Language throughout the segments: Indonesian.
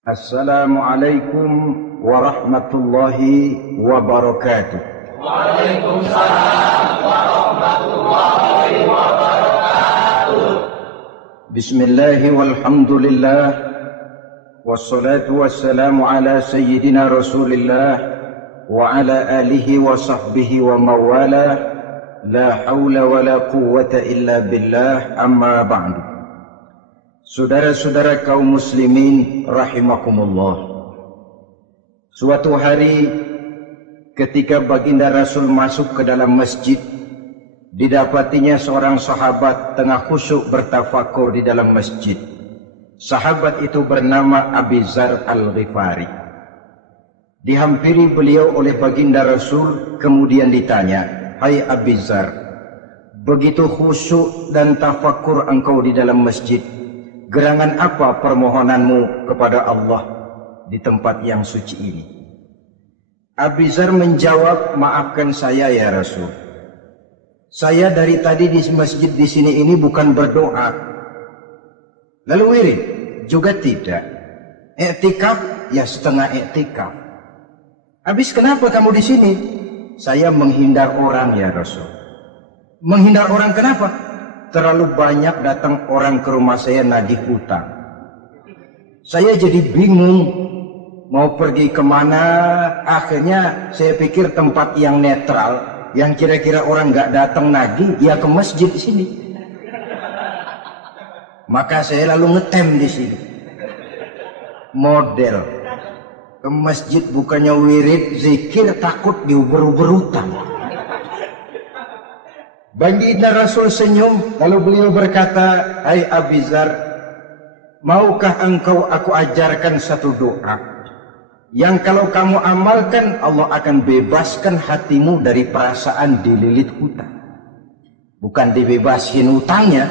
Assalamualaikum warahmatullahi wabarakatuh. Waalaikumsalam warahmatullahi wabarakatuh. Bismillahi walhamdulillah, wassalatu wassalamu ala sayyidina rasulillah wa ala alihi wa sahbihi wa mawala. La hawla wa la quwwata illa billah, amma ba'du. Saudara-saudara kaum muslimin rahimakumullah. Suatu hari ketika baginda Rasul masuk ke dalam masjid, didapatinya seorang sahabat tengah khusyuk bertafakur di dalam masjid. Sahabat itu bernama Abi Dzar Al-Ghifari. Dihampiri beliau oleh baginda Rasul, kemudian ditanya, "Hai Abi Dzar, begitu khusyuk dan tafakur engkau di dalam masjid, gerangan apa permohonanmu kepada Allah di tempat yang suci ini?" Abi Dzar menjawab, "Maafkan saya ya Rasul. Saya dari tadi di masjid di sini ini bukan berdoa. Lalu wirid juga tidak. Iktikaf ya setengah iktikaf. Habis kenapa kamu di sini?" "Saya menghindar orang ya Rasul." "Menghindar orang kenapa?" "Terlalu banyak datang orang ke rumah saya nagih hutang. Saya jadi bingung mau pergi kemana. Akhirnya saya pikir tempat yang netral, yang kira-kira orang nggak datang nagih, ya ke masjid di sini. Maka saya lalu ngetem di sini. Model ke masjid bukannya wirid zikir, takut diuber-uber hutang." Baginda Rasul senyum, lalu beliau berkata, "Hai Abi Dzar, maukah engkau aku ajarkan satu doa yang kalau kamu amalkan Allah akan bebaskan hatimu dari perasaan dililit hutang." Bukan dibebasin hutangnya,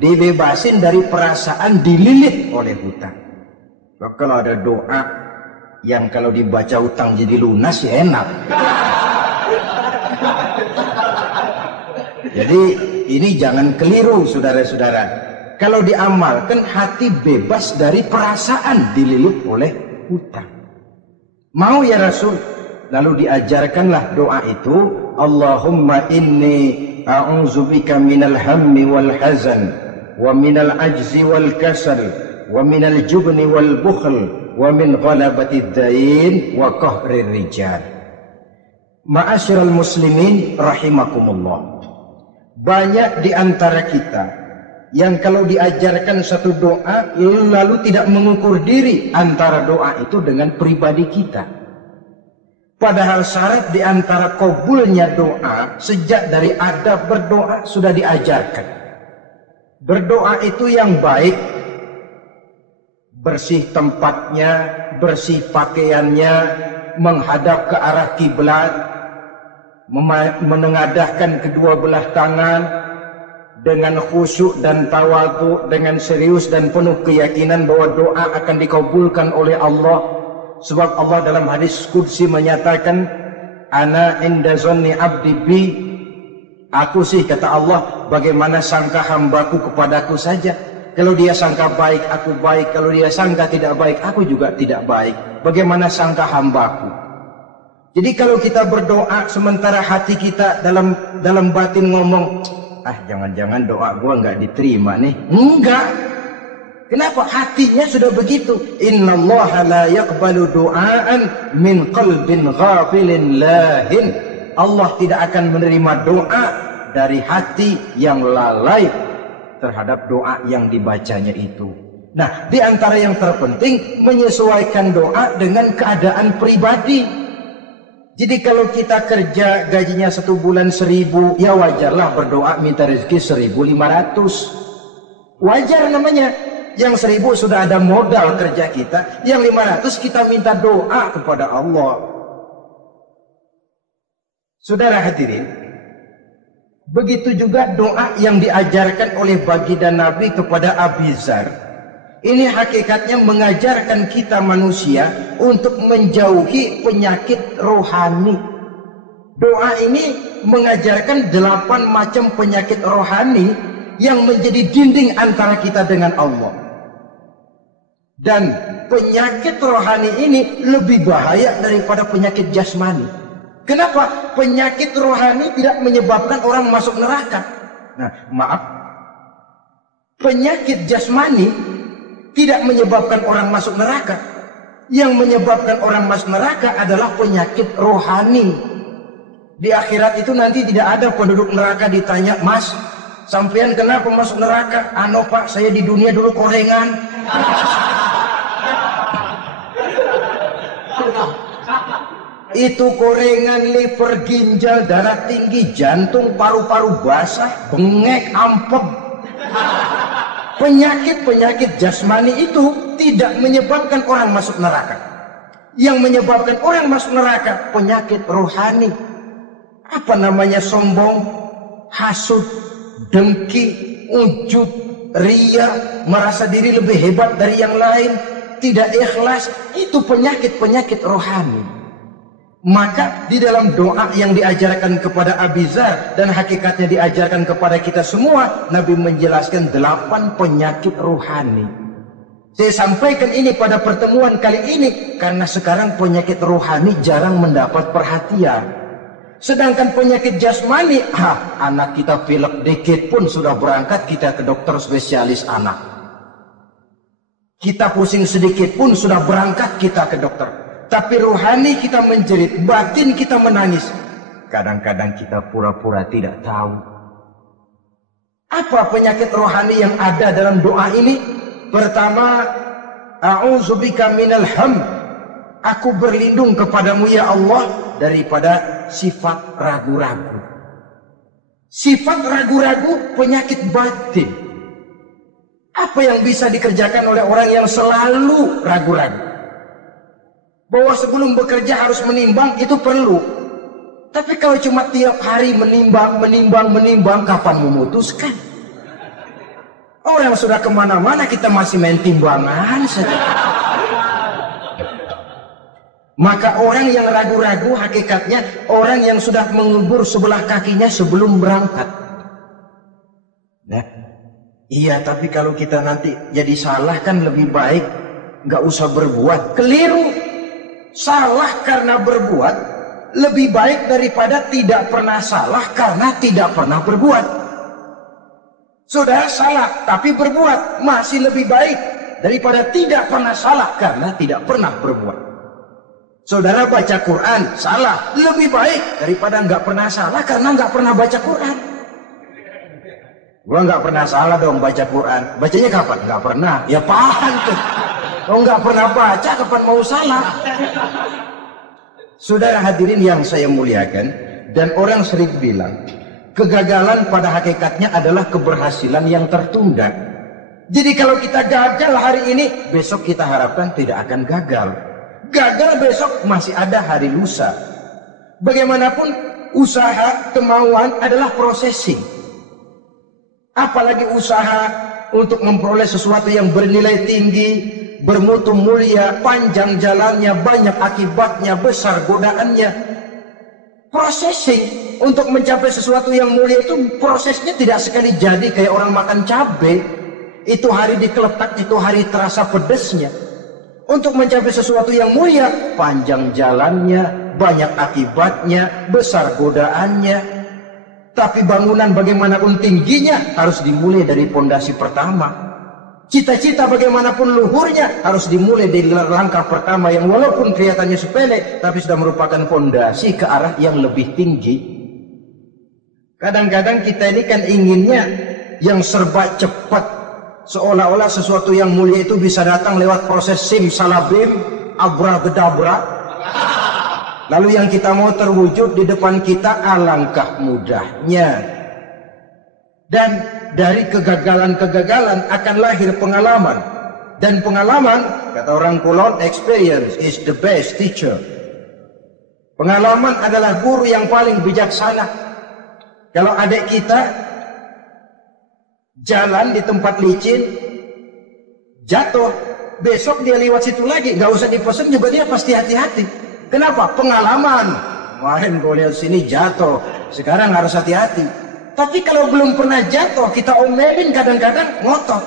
dibebasin dari perasaan dililit oleh hutang. Kalau ada doa yang kalau dibaca hutang jadi lunas ya enak. Jadi ini jangan keliru saudara-saudara. Kalau diamalkan hati bebas dari perasaan dililit oleh hutang. Mau ya Rasul? Lalu diajarkanlah doa itu, Allahumma inni a'udzubika minal hammi wal hazan wa minal ajzi wal kasal wa minal jubni wal bukhl wa min ghalabatid dain wa qahrir rijal. Ma'asyiral muslimin rahimakumullah. Banyak di antara kita yang kalau diajarkan satu doa lalu tidak mengukur diri antara doa itu dengan pribadi kita. Padahal syarat di antara kabulnya doa sejak dari adab berdoa sudah diajarkan. Berdoa itu yang baik, bersih tempatnya, bersih pakaiannya, menghadap ke arah kiblat, menengadahkan kedua belah tangan dengan khusyuk dan tawadhu, dengan serius dan penuh keyakinan bahwa doa akan dikabulkan oleh Allah. Sebab Allah dalam hadis qudsi menyatakan, "Ana inda zanni abdi bi." Aku sih, kata Allah, bagaimana sangka hambaku kepadaku saja. Kalau dia sangka baik, aku baik. Kalau dia sangka tidak baik, aku juga tidak baik. Bagaimana sangka hambaku? Jadi kalau kita berdoa sementara hati kita dalam batin ngomong, jangan-jangan doa gua nggak diterima nih. Enggak. Kenapa? Hatinya sudah begitu. Innallaha la yaqbalu du'aan min qalbin ghafilin lahin. Allah tidak akan menerima doa dari hati yang lalai terhadap doa yang dibacanya itu. Nah, di antara yang terpenting menyesuaikan doa dengan keadaan pribadi. Jadi kalau kita kerja gajinya 1 bulan 1.000, ya wajarlah berdoa minta rezeki 1.500. Wajar namanya. Yang 1.000 sudah ada modal kerja kita, yang 500 kita minta doa kepada Allah. Saudara hadirin, begitu juga doa yang diajarkan oleh baginda Nabi kepada Abi Dzar. Ini hakikatnya mengajarkan kita manusia untuk menjauhi penyakit rohani. Doa ini mengajarkan 8 macam penyakit rohani yang menjadi dinding antara kita dengan Allah. Dan penyakit rohani ini lebih bahaya daripada penyakit jasmani. Kenapa? Penyakit rohani tidak menyebabkan orang masuk neraka. Nah, maaf. Penyakit jasmani tidak menyebabkan orang masuk neraka. Yang menyebabkan orang masuk neraka adalah penyakit rohani. Di akhirat itu nanti tidak ada penduduk neraka ditanya, "Mas, sampean kenapa masuk neraka?" "Ano Pak, saya di dunia dulu korengan." Itu korengan, liver, ginjal, darah tinggi, jantung, paru-paru basah, bengek, ampeg. Penyakit-penyakit jasmani itu tidak menyebabkan orang masuk neraka. Yang menyebabkan orang masuk neraka penyakit rohani. Apa namanya? Sombong, hasud, dengki, ujub, ria, merasa diri lebih hebat dari yang lain, tidak ikhlas. Itu penyakit-penyakit rohani. Maka di dalam doa yang diajarkan kepada Abi Dzar dan hakikatnya diajarkan kepada kita semua, Nabi menjelaskan 8 penyakit rohani. Saya sampaikan ini pada pertemuan kali ini karena sekarang penyakit rohani jarang mendapat perhatian. Sedangkan penyakit jasmani, anak kita pilek dikit pun sudah berangkat kita ke dokter spesialis anak. Kita pusing sedikit pun sudah berangkat kita ke dokter. Tapi rohani kita menjerit, batin kita menangis. Kadang-kadang kita pura-pura tidak tahu. Apa penyakit rohani yang ada dalam doa ini? Pertama, a'udzubika minal ham. Aku berlindung kepadamu ya Allah daripada sifat ragu-ragu. Sifat ragu-ragu penyakit batin. Apa yang bisa dikerjakan oleh orang yang selalu ragu-ragu? Bahwa sebelum bekerja harus menimbang, itu perlu. Tapi kalau cuma tiap hari menimbang, kapan memutuskan? Orang sudah kemana-mana, kita masih main timbangan saja. Maka orang yang ragu-ragu hakikatnya orang yang sudah mengubur sebelah kakinya sebelum berangkat. Nah, iya, tapi kalau kita nanti jadi salah kan lebih baik nggak usah berbuat. Keliru. Salah karena berbuat lebih baik daripada tidak pernah salah karena tidak pernah berbuat. Saudara salah tapi berbuat masih lebih baik daripada tidak pernah salah karena tidak pernah berbuat. Saudara baca Quran salah lebih baik daripada nggak pernah salah karena nggak pernah baca Quran. Gua nggak pernah salah dong baca Quran. Bacanya kapan? Nggak pernah. Ya paham tuh. Oh, nggak pernah baca, kapan mau salah? Saudara hadirin yang saya muliakan, dan orang sering bilang, kegagalan pada hakikatnya adalah keberhasilan yang tertunda. Jadi kalau kita gagal hari ini, besok kita harapkan tidak akan gagal. Gagal besok masih ada hari lusa. Bagaimanapun, usaha, kemauan adalah processing. Apalagi usaha untuk memperoleh sesuatu yang bernilai tinggi, bermutu mulia, panjang jalannya, banyak akibatnya, besar godaannya. Processing untuk mencapai sesuatu yang mulia itu prosesnya tidak sekali jadi kayak orang makan cabai. Itu hari dikeletak, itu hari terasa pedesnya. Untuk mencapai sesuatu yang mulia, panjang jalannya, banyak akibatnya, besar godaannya. Tapi bangunan bagaimanapun tingginya harus dimulai dari pondasi pertama. Cita-cita bagaimanapun luhurnya harus dimulai dari langkah pertama yang walaupun kelihatannya sepele tapi sudah merupakan fondasi ke arah yang lebih tinggi. Kadang-kadang kita ini kan inginnya yang serba cepat, seolah-olah sesuatu yang mulia itu bisa datang lewat proses simsalabim, abracadabra. Lalu yang kita mau terwujud di depan kita alangkah mudahnya. Dan dari kegagalan-kegagalan akan lahir pengalaman. Dan pengalaman, kata orang Kulon, experience is the best teacher. Pengalaman adalah guru yang paling bijaksana. Kalau adik kita jalan di tempat licin, jatuh, besok dia lewat situ lagi, nggak usah dipesan juga dia pasti hati-hati. Kenapa? Pengalaman. Kemarin gue lihat sini jatuh, sekarang harus hati-hati. Tapi kalau belum pernah jatuh, kita omelin kadang-kadang ngotot.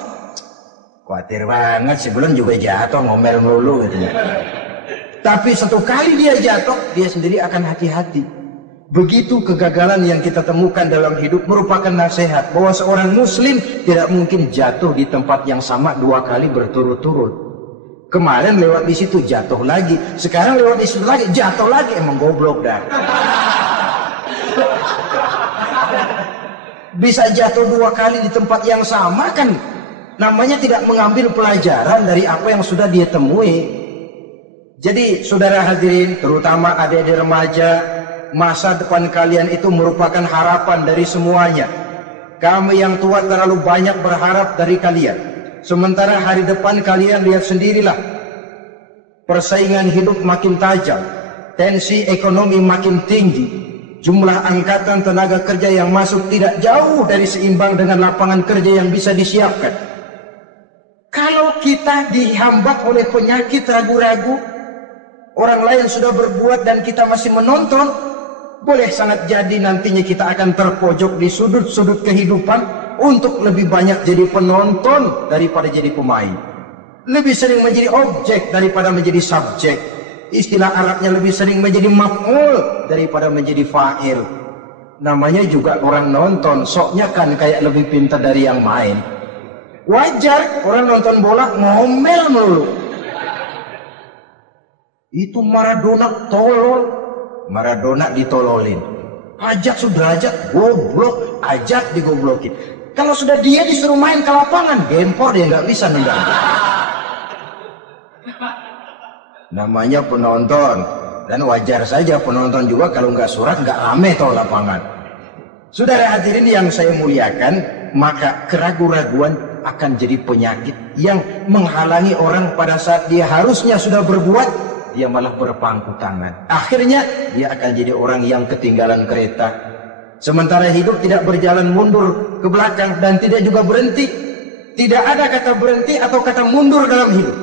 Khawatir banget, sebelum juga jatuh ngomel melulu gitu ya. Tapi satu kali dia jatuh, dia sendiri akan hati-hati. Begitu kegagalan yang kita temukan dalam hidup merupakan nasihat bahwa seorang muslim tidak mungkin jatuh di tempat yang sama 2 kali berturut-turut. Kemarin lewat di situ jatuh lagi, sekarang lewat di situ lagi jatuh lagi, emang goblok dah. Bisa jatuh 2 kali di tempat yang sama kan namanya tidak mengambil pelajaran dari apa yang sudah dia temui. Jadi saudara hadirin, terutama adik-adik remaja, masa depan kalian itu merupakan harapan dari semuanya. Kami yang tua terlalu banyak berharap dari kalian, sementara hari depan kalian lihat sendirilah, persaingan hidup makin tajam, tensi ekonomi makin tinggi, jumlah angkatan tenaga kerja yang masuk tidak jauh dari seimbang dengan lapangan kerja yang bisa disiapkan. Kalau kita dihambat oleh penyakit ragu-ragu, orang lain sudah berbuat dan kita masih menonton, boleh sangat jadi nantinya kita akan terpojok di sudut-sudut kehidupan untuk lebih banyak jadi penonton daripada jadi pemain. Lebih sering menjadi objek daripada menjadi subjek. Istilah Arabnya lebih sering menjadi maf'ul daripada menjadi fa'il. Namanya juga orang nonton, soknya kan kayak lebih pintar dari yang main. Wajar orang nonton bola ngomel melulu. Itu Maradona tolol, Maradona ditololin. Ajak Sudrajat goblok, ajak digoblokin. Kalau sudah dia disuruh main ke lapangan, gempor dia nggak bisa nendang. Namanya penonton, dan wajar saja penonton juga kalau nggak surat nggak rame toh lapangan. Saudara hadirin yang saya muliakan, maka keraguan-raguan akan jadi penyakit yang menghalangi orang pada saat dia harusnya sudah berbuat, dia malah berpangku tangan. Akhirnya dia akan jadi orang yang ketinggalan kereta. Sementara hidup tidak berjalan mundur ke belakang dan tidak juga berhenti. Tidak ada kata berhenti atau kata mundur dalam hidup.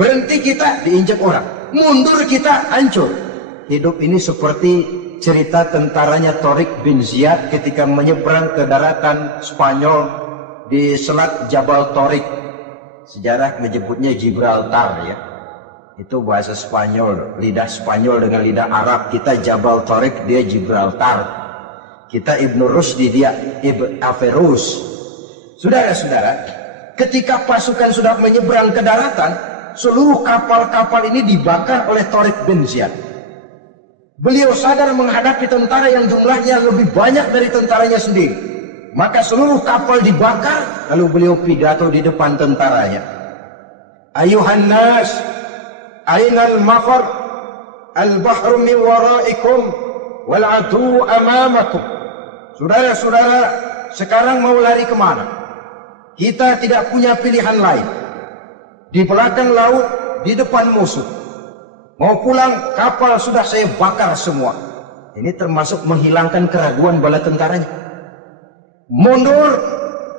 Berhenti kita diinjak orang, mundur kita hancur. Hidup ini seperti cerita tentaranya Tariq bin Ziyad ketika menyeberang ke daratan Spanyol di selat Jabal Tariq. Sejarah menyebutnya Gibraltar ya. Itu bahasa Spanyol, lidah Spanyol dengan lidah Arab. Kita Jabal Tariq, dia Gibraltar. Kita Ibnu Rusdi, dia Ibn Averus. Saudara-saudara, ketika pasukan sudah menyeberang ke daratan, seluruh kapal-kapal ini dibakar oleh Tariq bin Ziyad. Beliau sadar menghadapi tentara yang jumlahnya lebih banyak dari tentaranya sendiri. Maka seluruh kapal dibakar, lalu beliau pidato di depan tentaranya. Ayuhan nas, ainal mafar, al-bahru min waraikum, wal adu amamakum. Saudara-saudara, sekarang mau lari kemana? Kita tidak punya pilihan lain. Di belakang laut, di depan musuh. Mau pulang, kapal sudah saya bakar semua. Ini termasuk menghilangkan keraguan bala tentaranya. Mundur,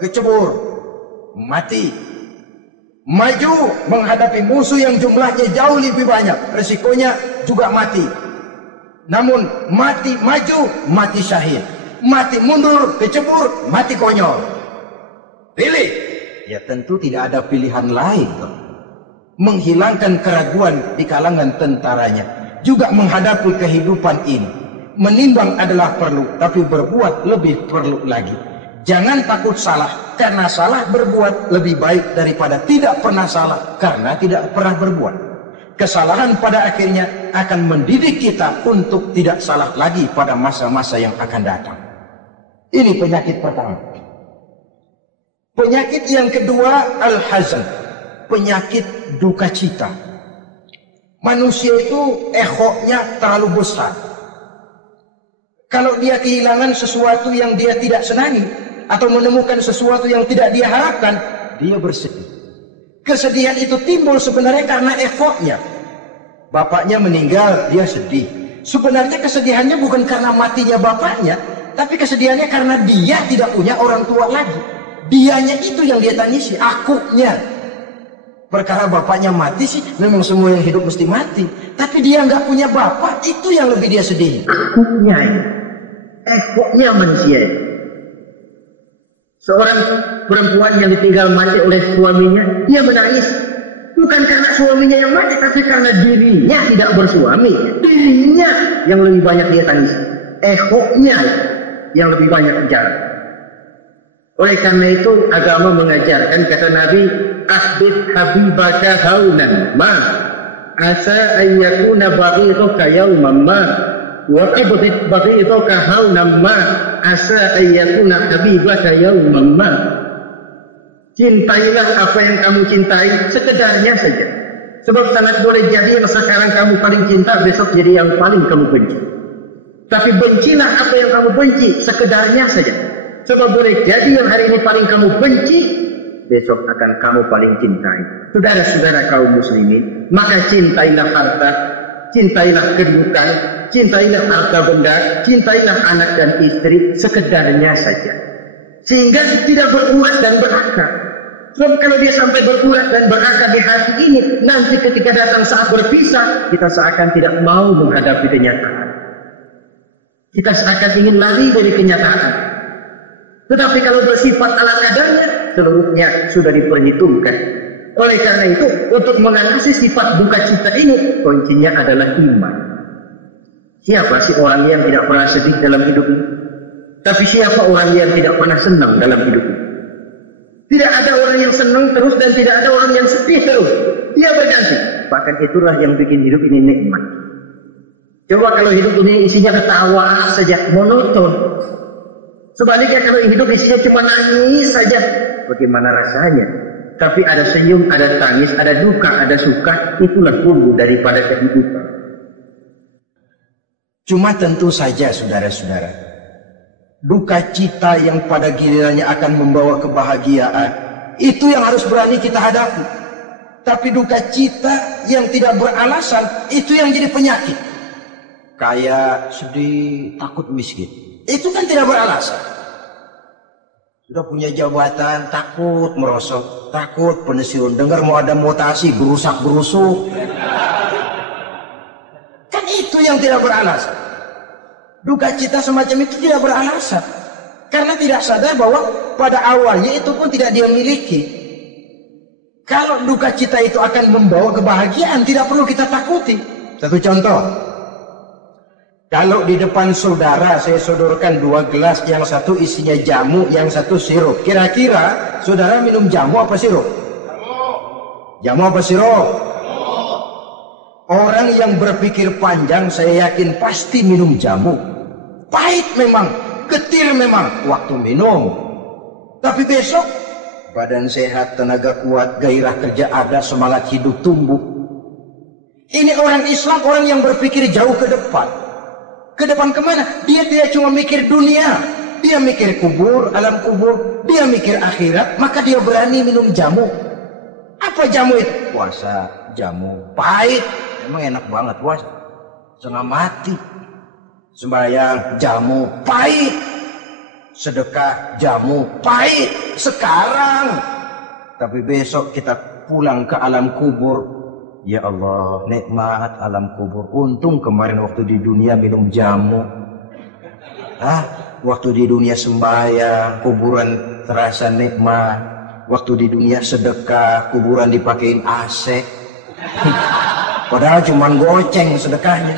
kecebur, mati. Maju menghadapi musuh yang jumlahnya jauh lebih banyak, resikonya juga mati. Namun mati maju, mati syahid. Mati mundur, kecebur, mati konyol. Pilih. Ya tentu tidak ada pilihan lain. Menghilangkan keraguan di kalangan tentaranya. Juga menghadapi kehidupan ini. Menimbang adalah perlu, tapi berbuat lebih perlu lagi. Jangan takut salah, karena salah berbuat lebih baik daripada tidak pernah salah, karena tidak pernah berbuat. Kesalahan pada akhirnya akan mendidik kita untuk tidak salah lagi pada masa-masa yang akan datang. Ini penyakit pertama. Penyakit yang kedua, al-hazan. Penyakit duka cita. Manusia itu egonya terlalu besar. Kalau dia kehilangan sesuatu yang dia tidak senangi, atau menemukan sesuatu yang tidak dia harapkan, dia bersedih. Kesedihan itu timbul sebenarnya karena egonya. Bapaknya meninggal, dia sedih. Sebenarnya kesedihannya bukan karena matinya bapaknya, tapi kesedihannya karena dia tidak punya orang tua lagi. Dianya itu yang dia tangisi, akunya. Perkara bapaknya mati sih, memang semua yang hidup mesti mati. Tapi dia nggak punya bapak, itu yang lebih dia sedih. Akunya, egonya manusia. Seorang perempuan yang ditinggal mati oleh suaminya, dia menangis. Bukan karena suaminya yang mati, tapi karena dirinya tidak bersuami. Dirinya yang lebih banyak dia tangis. Ehoknya yang lebih banyak jarak. Oleh karena itu agama mengajarkan, kata Nabi, ahbib habibaka haunan ma asa an yakuna baghidhuka yawman ma wa abghid baghidhuka haunan ma asa an yakuna habibaka yawman ma. Cintailah apa yang kamu cintai sekedarnya saja. Sebab sangat boleh jadi yang sekarang kamu paling cinta, besok jadi yang paling kamu benci. Tapi bencilah apa yang kamu benci sekedarnya saja. Sebab boleh jadi yang hari ini paling kamu benci, besok akan kamu paling cintai. Saudara-saudara kaum muslimin, maka cintailah harta, cintailah kedudukan, cintailah harta benda, cintailah anak dan istri sekedarnya saja. Sehingga tidak berurat dan berakar. Sebab kalau dia sampai berurat dan berakar di hati ini, nanti ketika datang saat berpisah, kita seakan tidak mau menghadapi kenyataan. Kita seakan ingin lari dari kenyataan. Tetapi kalau bersifat ala kadarnya, seluruhnya sudah diperhitungkan. Oleh karena itu, untuk mengatasi sifat duka cita ini, kuncinya adalah iman. Siapa sih orang yang tidak pernah sedih dalam hidup ini? Tapi siapa orang yang tidak pernah senang dalam hidup ini? Tidak ada orang yang senang terus dan tidak ada orang yang sedih terus. Dia berganti. Bahkan itulah yang bikin hidup ini nikmat. Coba kalau hidup ini isinya ketawa saja, monoton. Sebaliknya kalau hidup isinya cuma nangis saja, bagaimana rasanya? Tapi ada senyum, ada tangis, ada duka, ada suka, itulah bumbu daripada kehidupan. Cuma tentu saja saudara-saudara, duka cita yang pada gilirannya akan membawa kebahagiaan, itu yang harus berani kita hadapi. Tapi duka cita yang tidak beralasan, itu yang jadi penyakit. Kayak sedih, takut miskin. Itu kan tidak beralasan. Sudah punya jabatan, takut merosot, takut pensiun. Dengar mau ada mutasi, berusak-berusuk. Kan itu yang tidak beralasan. Duka cita semacam itu tidak beralasan. Karena tidak sadar bahwa pada awalnya itu pun tidak dia miliki. Kalau duka cita itu akan membawa kebahagiaan, tidak perlu kita takuti. Satu contoh. Kalau di depan saudara saya sodorkan 2 gelas, yang satu isinya jamu, yang satu sirup. Kira-kira saudara minum jamu apa sirup? Jamu apa sirup? Orang yang berpikir panjang saya yakin pasti minum jamu. Pahit memang, getir memang waktu minum. Tapi besok badan sehat, tenaga kuat, gairah kerja ada, semangat hidup tumbuh. Ini orang Islam, orang yang berpikir jauh ke depan. Ke depan kemana? Dia tidak cuma mikir dunia. Dia mikir kubur, alam kubur. Dia mikir akhirat. Maka dia berani minum jamu. Apa jamu itu? Puasa, jamu. Pahit. Emang enak banget puasa. Setengah mati. Sembahyang, jamu. Pahit. Sedekah, jamu. Pahit. Sekarang. Tapi besok kita pulang ke alam kubur. Ya Allah, nikmat alam kubur. Untung kemarin waktu di dunia minum jamu. Waktu di dunia sembahyang, kuburan terasa nikmat. Waktu di dunia sedekah, kuburan dipakein AC. Padahal cuma goceng sedekahnya.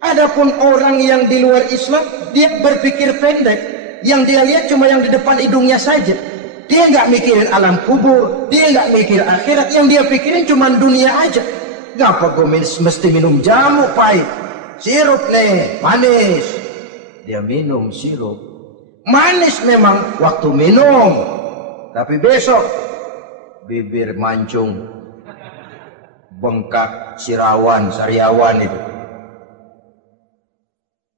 Adapun orang yang di luar Islam, dia berpikir pendek. Yang dia lihat cuma yang di depan hidungnya saja. Dia nggak mikirin alam kubur, dia nggak mikir akhirat, yang dia pikirin cuma dunia aja. Ngapa gue mesti minum jamu pahit? Sirup nih, manis. Dia minum sirup. Manis memang waktu minum. Tapi besok, bibir mancung, bengkak, sariawan itu.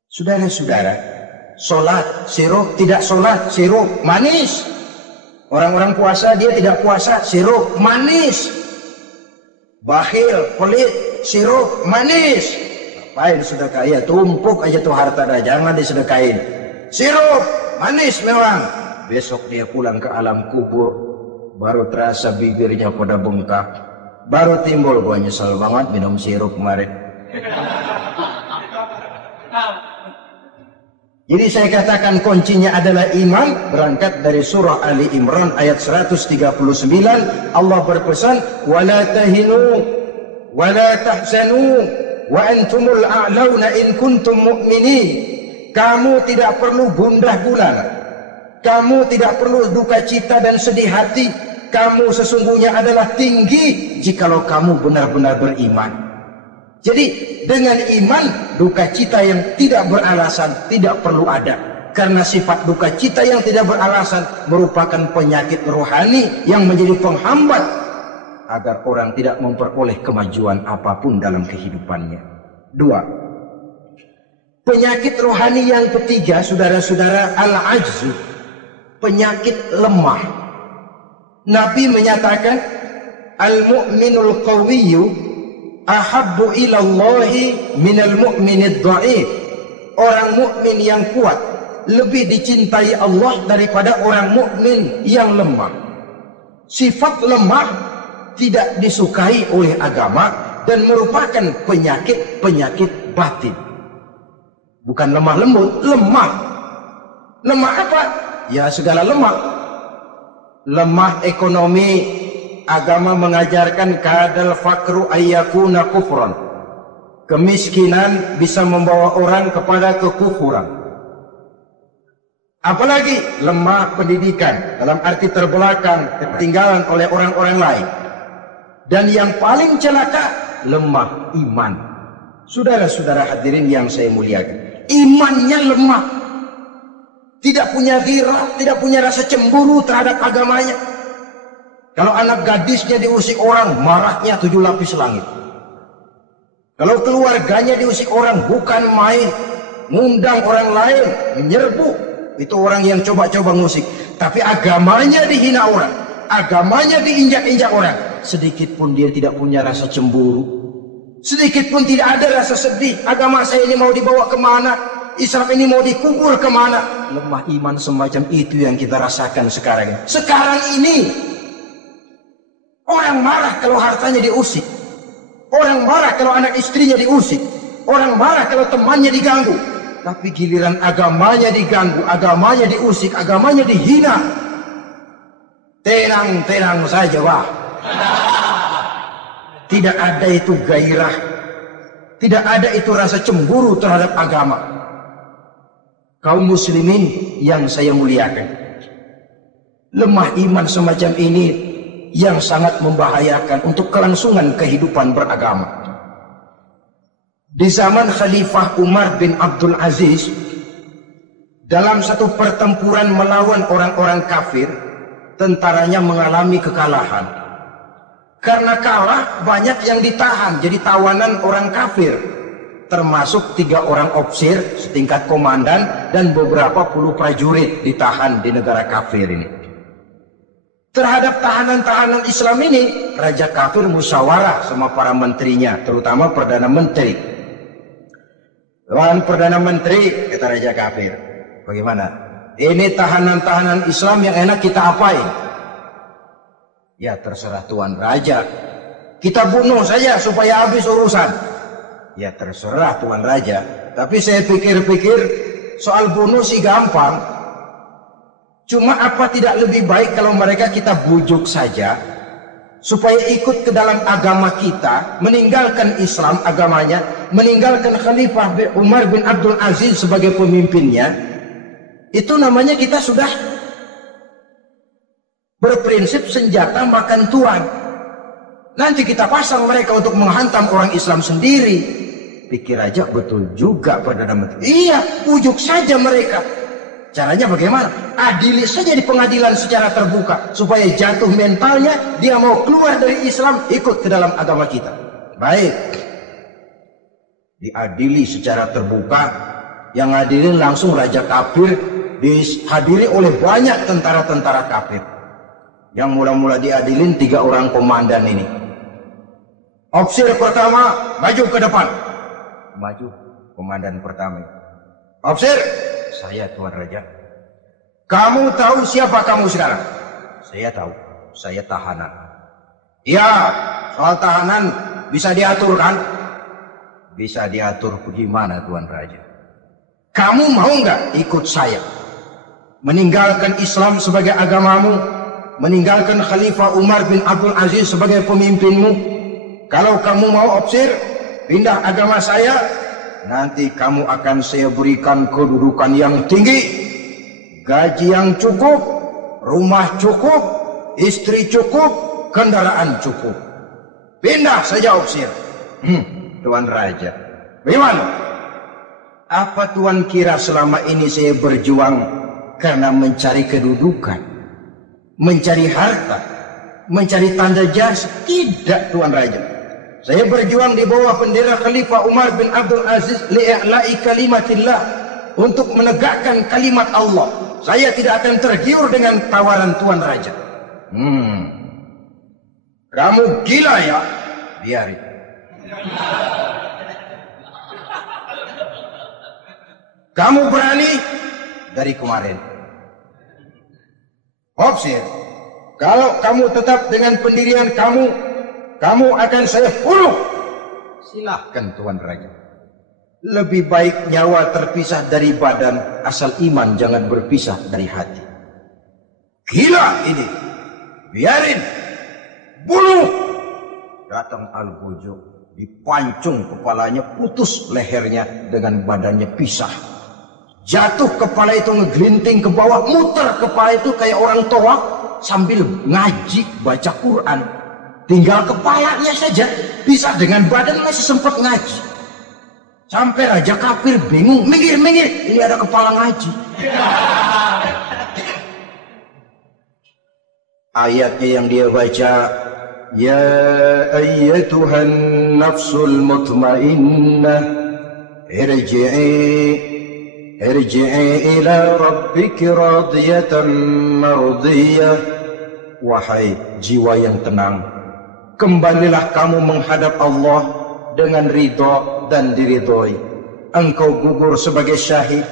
Saudara-saudara, sholat, sirup, tidak sholat, sirup, manis. Orang-orang puasa, dia tidak puasa, sirup, manis. Bakhil, pelit, sirup, manis. Ngapain sedekah? Ya tumpuk aja tuh harta dah, jangan disedekain. Sirup, manis memang. Besok dia pulang ke alam kubur, baru terasa bibirnya pada bengkak. Baru timbul, gua nyesel banget minum sirup kemarin. Jadi saya katakan kuncinya adalah iman. Berangkat dari surah Ali Imran ayat 139, Allah berpesan, wala tahinu wala tahzanu wa antumul a'launa in kuntum mu'minin. Kamu tidak perlu gundah gulana, kamu tidak perlu duka cita dan sedih hati. Kamu sesungguhnya adalah tinggi jikalau kamu benar-benar beriman. Jadi dengan iman, duka cita yang tidak beralasan tidak perlu ada. Karena sifat duka cita yang tidak beralasan merupakan penyakit rohani yang menjadi penghambat agar orang tidak memperoleh kemajuan apapun dalam kehidupannya. 2. Penyakit rohani yang ketiga, saudara-saudara, al-ajzu, penyakit lemah. Nabi menyatakan, al-mu'minul qawiyyu ahabbu ilallahi minal mu'minid dha'if. Orang mukmin yang kuat lebih dicintai Allah daripada orang mukmin yang lemah. Sifat lemah tidak disukai oleh agama dan merupakan penyakit batin. Bukan lemah lembut, lemah. Lemah apa? Ya segala lemah. Lemah ekonomi. Agama mengajarkan kadal fakru ayyakuna kufran. Kemiskinan bisa membawa orang kepada kekufuran. Apalagi lemah pendidikan, dalam arti terbelakang, ketinggalan oleh orang-orang lain. Dan yang paling celaka, lemah iman. Saudara-saudara hadirin yang saya muliakan, imannya lemah. Tidak punya ghirah, tidak punya rasa cemburu terhadap agamanya. Kalau anak gadisnya diusik orang, marahnya 7 lapis langit. Kalau keluarganya diusik orang, bukan main, ngundang orang lain, menyerbu. Itu orang yang coba-coba ngusik. Tapi agamanya dihina orang, agamanya diinjak-injak orang. Sedikit pun dia tidak punya rasa cemburu, sedikit pun tidak ada rasa sedih. Agama saya ini mau dibawa kemana? Islam ini mau dikubur kemana? Lemah iman semacam itu yang kita rasakan sekarang ini. Sekarang ini orang marah kalau hartanya diusik. Orang marah kalau anak istrinya diusik. Orang marah kalau temannya diganggu. Tapi giliran agamanya diganggu, agamanya diusik, agamanya dihina. Tenang-tenang saja, Wah. Tidak ada itu gairah. Tidak ada itu rasa cemburu terhadap agama. Kaum muslimin yang saya muliakan, lemah iman semacam ini yang sangat membahayakan untuk kelangsungan kehidupan beragama. Di zaman Khalifah Umar bin Abdul Aziz, dalam satu pertempuran melawan orang-orang kafir, tentaranya mengalami kekalahan. Karena kalah, banyak yang ditahan jadi tawanan orang kafir, termasuk 3 orang ofisir setingkat komandan dan beberapa puluh prajurit ditahan di negara kafir ini. Terhadap tahanan-tahanan Islam ini, Raja Kafir musyawarah sama para menterinya, terutama Perdana Menteri. Tuan Perdana Menteri, kata Raja Kafir, bagaimana? Ini tahanan-tahanan Islam yang enak kita apain? Ya terserah Tuan Raja. Kita bunuh saja supaya habis urusan. Ya terserah Tuan Raja. Tapi saya pikir-pikir, soal bunuh sih gampang. Cuma apa tidak lebih baik kalau mereka kita bujuk saja supaya ikut ke dalam agama kita, meninggalkan Islam agamanya, meninggalkan Khalifah Umar bin Abdul Aziz sebagai pemimpinnya. Itu namanya kita sudah berprinsip senjata makan tuan. Nanti kita pasang mereka untuk menghantam orang Islam sendiri. Pikir aja betul juga Perdana Menteri. Iya, bujuk saja mereka. Caranya bagaimana? Adili saja di pengadilan secara terbuka supaya jatuh mentalnya, dia mau keluar dari Islam, ikut ke dalam agama kita. Baik, diadili secara terbuka. Yang hadirin langsung Raja Kafir, dihadiri oleh banyak tentara-tentara kafir. Yang mula-mula diadilin 3 orang komandan ini. Ofisir pertama maju ke depan. Maju komandan pertama. Ofisir, saya Tuan Raja. Kamu tahu siapa kamu sekarang? Saya tahu, saya tahanan. Ya, soal tahanan bisa diatur kan? Bisa diatur bagaimana Tuan Raja? Kamu mau nggak ikut saya? Meninggalkan Islam sebagai agamamu, meninggalkan Khalifah Umar bin Abdul Aziz sebagai pemimpinmu. Kalau kamu mau opsir, pindah agama saya, nanti kamu akan saya berikan kedudukan yang tinggi, gaji yang cukup, rumah cukup, istri cukup, kendaraan cukup. Pindah saja opsir. Tuan Raja, bagaimana? Apa Tuan kira selama ini saya berjuang karena mencari kedudukan, mencari harta, mencari tanda jasa? Tidak, Tuan Raja. Saya berjuang di bawah bendera Khalifah Umar bin Abdul Aziz li'i'la'i kalimatillah, untuk menegakkan kalimat Allah. Saya tidak akan tergiur dengan tawaran Tuan Raja. Kamu gila ya? Biarin. Kamu berani dari kemarin. Opsir, kalau kamu tetap dengan pendirian kamu akan saya bunuh. Silahkan Tuan Raja. Lebih baik nyawa terpisah dari badan, asal iman jangan berpisah dari hati. Gila ini. Biarin. Bunuh. Datang Al-Gojo, dipancung kepalanya, putus lehernya dengan badannya pisah. Jatuh kepala itu ngegelinting ke bawah, muter kepala itu kayak orang tawaf sambil ngaji baca Quran. Tinggal kepalanya saja, bisa dengan badan masih sempat ngaji. Sampai Raja Kafir bingung, minggir, ini ada kepala ngaji. Ayatnya yang dia baca, ya ayyatuhan nafsul mutmainnah, irji'i ila rabbiki radiyatan mardiyah. Wahai jiwa yang tenang, kembalilah kamu menghadap Allah dengan ridho dan diridhoi. Engkau gugur sebagai syahid,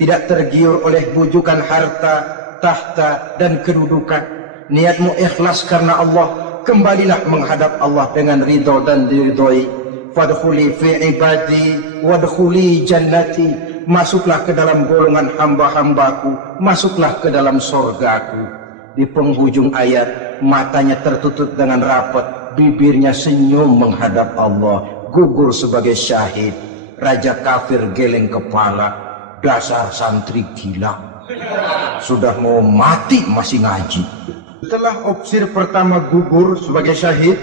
tidak tergiur oleh bujukan harta, tahta dan kedudukan. Niatmu ikhlas karena Allah, kembalilah menghadap Allah dengan ridho dan diridhoi. Fadkhuli fi ibadi wadkhuli jannati. Masuklah ke dalam golongan hamba-hambaku, masuklah ke dalam sorgaku. Di penghujung ayat, matanya tertutup dengan rapat, bibirnya senyum menghadap Allah, gugur sebagai syahid. Raja Kafir geleng kepala, dasar santri gila, sudah mau mati masih ngaji. Setelah opsir pertama gugur sebagai syahid,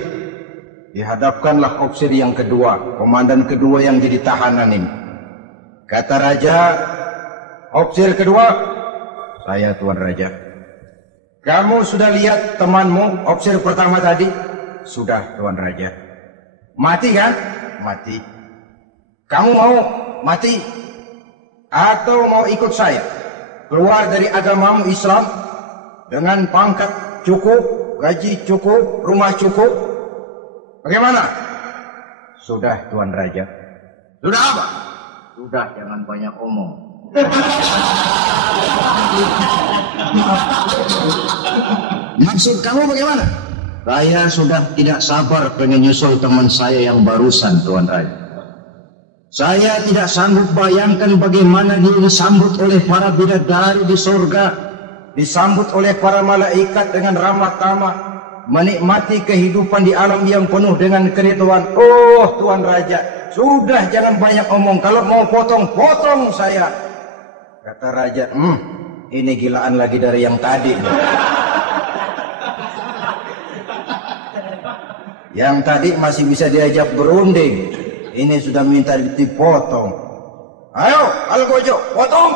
dihadapkanlah opsir yang kedua, komandan kedua yang jadi tahanan ini. Kata Raja, opsir kedua, saya Tuan Raja. Kamu sudah lihat temanmu opsir pertama tadi? Sudah Tuan Raja. Mati kan? Mati. Kamu mau mati? Atau mau ikut saya? Keluar dari agamamu Islam dengan pangkat cukup, gaji cukup, rumah cukup? Bagaimana? Sudah Tuan Raja. Sudah apa? Sudah, jangan banyak omong. Maksud kamu bagaimana? Saya sudah tidak sabar pengen nyusul teman saya yang barusan, Tuan Raja. Saya tidak sanggup bayangkan bagaimana dia disambut oleh para bidadari di surga, disambut oleh para malaikat dengan ramah tamah, menikmati kehidupan di alam yang penuh dengan keridhaan. Oh Tuan Raja, sudah jangan banyak omong, kalau mau potong saya. Kata Raja, ini gilaan lagi dari yang tadi. Yang tadi masih bisa diajak berunding, ini sudah minta dipotong. Ayo Al-Gojo, potong.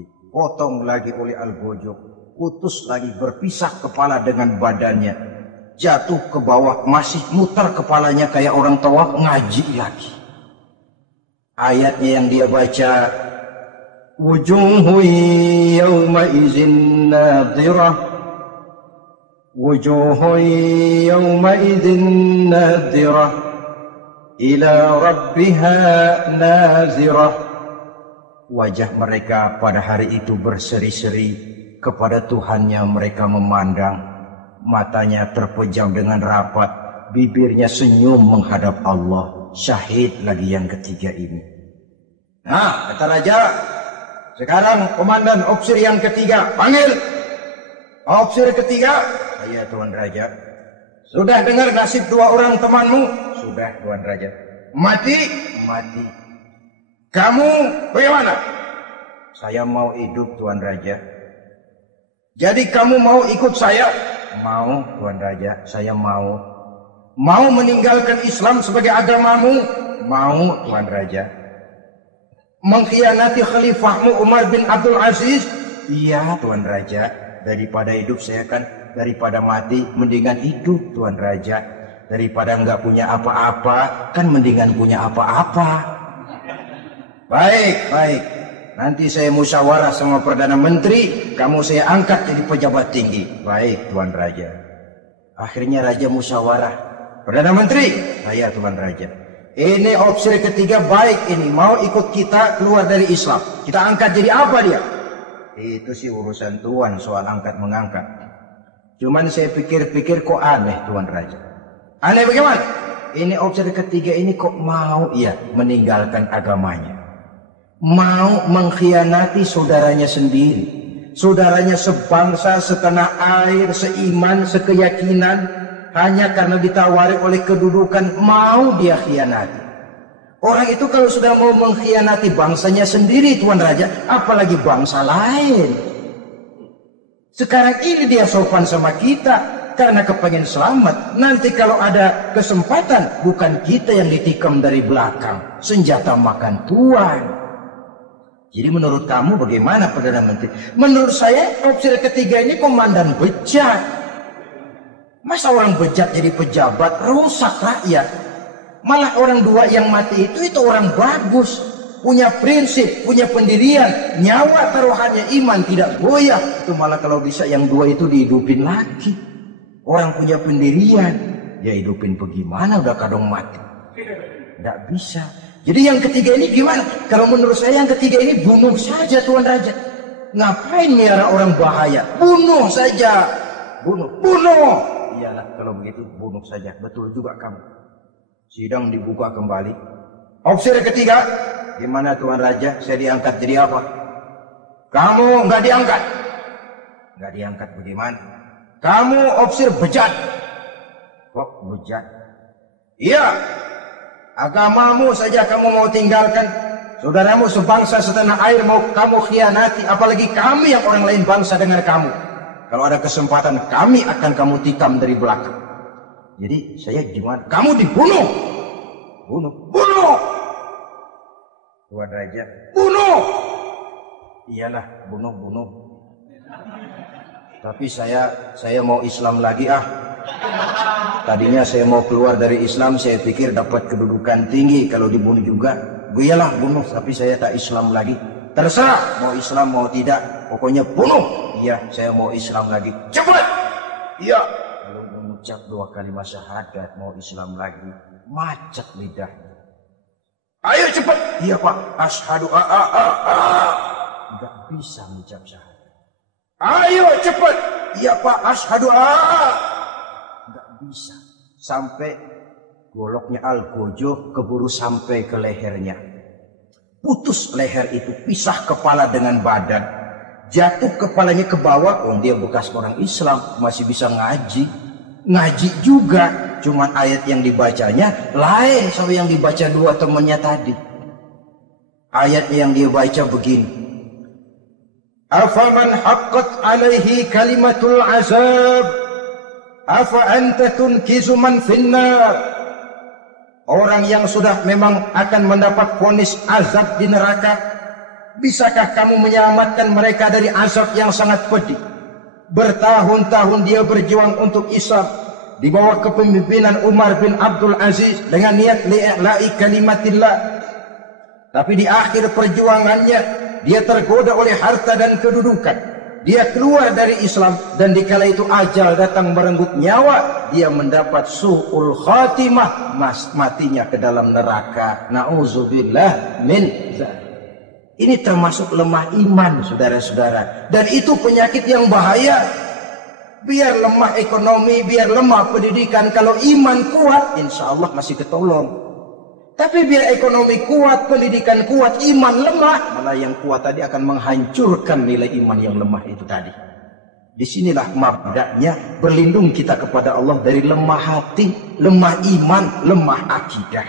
Dipotong lagi oleh Al-Gojo, putus lagi, berpisah kepala dengan badannya, jatuh ke bawah, masih muter kepalanya kayak orang tawaf, ngaji lagi. Ayatnya yang dia baca, wujuhu yawma izin nadhirah, wujuhu yawma izin nadhirah, ila rabbiha nazirah. Wajah mereka pada hari itu berseri-seri, kepada Tuhannya mereka memandang, matanya terpejam dengan rapat, bibirnya senyum menghadap Allah. Syahid lagi yang ketiga ini. Nah, kata raja, sekarang komandan opsir yang ketiga, panggil. Opsir ketiga, saya Tuan Raja. Sudah dengar nasib dua orang temanmu? Sudah, Tuan Raja. Mati? Mati. Kamu bagaimana? Saya mau hidup, Tuan Raja. Jadi kamu mau ikut saya? Mau, Tuan Raja, saya mau. Mau meninggalkan Islam sebagai agamamu? Mau, Tuan Raja. Mengkhianati khalifahmu Umar bin Abdul Aziz? Iya, Tuan Raja. Daripada hidup saya kan, daripada mati mendingan hidup, Tuan Raja. Daripada enggak punya apa-apa, kan mendingan punya apa-apa. Baik, baik. Nanti saya musyawarah sama Perdana Menteri, kamu saya angkat jadi pejabat tinggi. Baik, Tuan Raja. Akhirnya Raja musyawarah. Perdana Menteri, saya Tuan Raja. Ini opsi ketiga baik ini, mau ikut kita keluar dari Islam. Kita angkat jadi apa dia? Itu sih urusan Tuan soal angkat mengangkat. Cuman saya pikir-pikir kok aneh, Tuan Raja. Aneh bagaimana? Ini opsi ketiga ini kok mau ya meninggalkan agamanya. Mau mengkhianati saudaranya sendiri. Saudaranya sebangsa, setanah air, seiman, sekeyakinan. Hanya karena ditawari oleh kedudukan, mau dia khianati. Orang itu kalau sudah mau mengkhianati bangsanya sendiri, Tuan Raja, apalagi bangsa lain. Sekarang ini dia sopan sama kita karena kepengen selamat. Nanti kalau ada kesempatan, bukan kita yang ditikam dari belakang. Senjata makan Tuan. Jadi menurut kamu bagaimana, Perdana Menteri? Menurut saya opsi ketiga ini komandan bejat. Masa orang bejat jadi pejabat, rusak rakyat. Malah orang dua yang mati itu orang bagus. Punya prinsip, punya pendirian. Nyawa taruhannya iman tidak goyah. Itu malah kalau bisa yang dua itu dihidupin lagi. Orang punya pendirian. Ya hidupin bagaimana udah kadang mati. Tidak bisa. Jadi yang ketiga ini gimana? Kalau menurut saya yang ketiga ini bunuh saja, Tuan Raja. Ngapain miara orang bahaya? Bunuh saja. Bunuh. Iyalah kalau begitu bunuh saja. Betul juga kamu. Sidang dibuka kembali. Opsi ketiga, gimana Tuan Raja? Saya diangkat jadi apa? Kamu nggak diangkat. Nggak diangkat bagaimana? Kamu opsi bejat. Kok bejat? Iya. Agamamu saja kamu mau tinggalkan. Saudaramu sebangsa setanah air mau kamu khianati. Apalagi kami yang orang lain bangsa dengan kamu. Kalau ada kesempatan kami akan kamu tikam dari belakang. Jadi saya gimana? Kamu dibunuh. Bunuh. Tuan Raja, bunuh. Iyalah, bunuh. Tapi saya mau Islam lagi Tadinya saya mau keluar dari Islam, saya pikir dapat kedudukan tinggi kalau dibunuh juga. Iyalah bunuh, tapi saya tak Islam lagi. Terserah mau Islam mau tidak, pokoknya bunuh. Iya, saya mau Islam lagi. Cepat. Iya. Kalau mengucap 2 kalimat syahadat mau Islam lagi, macet lidahnya. Ayo cepat. Iya Pak. Asyhadu Enggak bisa mengucap syahadat. Ayo cepat. Iya Pak. Asyhadu Enggak bisa. Sampai goloknya Al-Gojo keburu sampai ke lehernya. Putus leher itu, pisah kepala dengan badan. Jatuh kepalanya ke bawah. Dia bekas orang Islam, masih bisa ngaji. Ngaji juga, cuman ayat yang dibacanya lain sama yang dibaca dua temannya tadi. Ayat yang dia baca begini. Afaman haqqat alaihi kalimatul azab afa anta tunkizu man finnar. Orang yang sudah memang akan mendapat vonis azab di neraka, bisakah kamu menyelamatkan mereka dari azab yang sangat pedih? Bertahun-tahun dia berjuang untuk Islam di bawah kepemimpinan Umar bin Abdul Aziz dengan niat li'la'i kalimatillah. Tapi di akhir perjuangannya dia tergoda oleh harta dan kedudukan. Dia keluar dari Islam dan dikala itu ajal datang merenggut nyawa, dia mendapat su'ul khatimah, matinya ke dalam neraka. Na'udzubillah min dzalik. Ini termasuk lemah iman, saudara-saudara. Dan itu penyakit yang bahaya. Biar lemah ekonomi, biar lemah pendidikan, kalau iman kuat, insya Allah masih ketolong. Tapi biar ekonomi kuat, pendidikan kuat, iman lemah, malah yang kuat tadi akan menghancurkan nilai iman yang lemah itu tadi. Disinilah mabda'nya berlindung kita kepada Allah dari lemah hati, lemah iman, lemah akidah.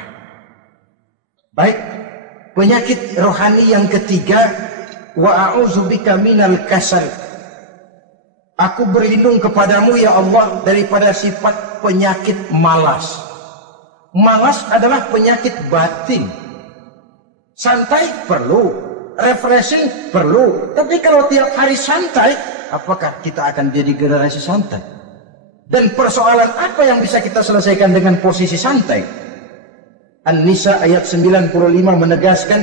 Baik, penyakit rohani yang ketiga, wa a'udzubika minal kasal. Aku berlindung kepadamu ya Allah daripada sifat penyakit malas. Malas adalah penyakit batin. Santai perlu, refreshing perlu. Tapi kalau tiap hari santai, apakah kita akan jadi generasi santai? Dan persoalan apa yang bisa kita selesaikan dengan posisi santai? An-Nisa ayat 95 menegaskan,